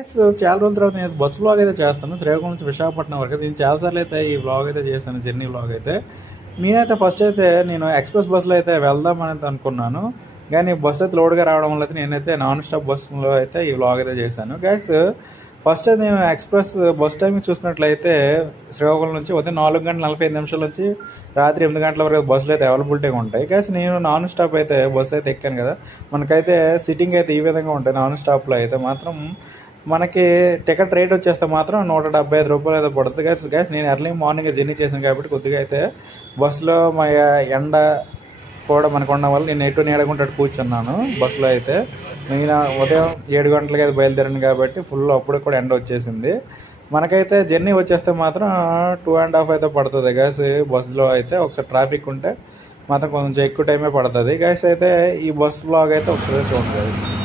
Yes చాలా రోజుల తర్వాత నేను బస్ వ్లాగ్ అయితే చేస్తాను శ్రీకాకుళం నుంచి విశాఖపట్నం వరకు. నేను చాలాసార్లు అయితే ఈ వ్లాగ్ అయితే చేశాను, జర్నీ వ్లాగ్ అయితే. నేనైతే ఫస్ట్ అయితే నేను ఎక్స్ప్రెస్ బస్సులో అయితే వెళ్దామని అనుకున్నాను, కానీ బస్సు అయితే లోడ్గా రావడం వల్ల అయితే నేనైతే నాన్ స్టాప్ బస్సులో అయితే ఈ వ్లాగ్ అయితే చేశాను. గ్యాస్ ఫస్ట్ అయితే నేను ఎక్స్ప్రెస్ బస్ టైం చూసినట్లయితే శ్రీకాకుళం నుంచి ఉదయం 4:45 నుంచి రాత్రి 8 గంటల వరకు బస్సులు అయితే అవైలబిలిటీగా ఉంటాయి. కానీ నేను నాన్ స్టాప్ అయితే బస్సు అయితే ఎక్కాను కదా, మనకైతే సిట్టింగ్ అయితే ఈ విధంగా ఉంటాయి. నాన్ స్టాప్లో అయితే మాత్రం మనకి టికెట్ రేట్ వచ్చేస్తే మాత్రం 175 రూపాయలు అయితే పడుతుంది. గ్యాస్ నేను ఎర్లీ మార్నింగ్ జర్నీ చేశాను కాబట్టి కొద్దిగా అయితే బస్సులో మా ఎండ కూడా మనకు ఉండడం వల్ల నేను ఎటు నీడకుండా కూర్చున్నాను బస్సులో అయితే. నేను ఉదయం 7 గంటలకి అయితే బయలుదేరాను కాబట్టి ఫుల్ అప్పుడు కూడా ఎండ వచ్చేసింది. మనకైతే జర్నీ వచ్చేస్తే మాత్రం 2.5 అయితే పడుతుంది గ్యాస్ బస్సులో అయితే. ఒకసారి ట్రాఫిక్ ఉంటే మాత్రం కొంచెం ఎక్కువ టైమే పడుతుంది గ్యాస్. అయితే ఈ బస్ వ్లాగ్ అయితే ఒకసారి చూడండి.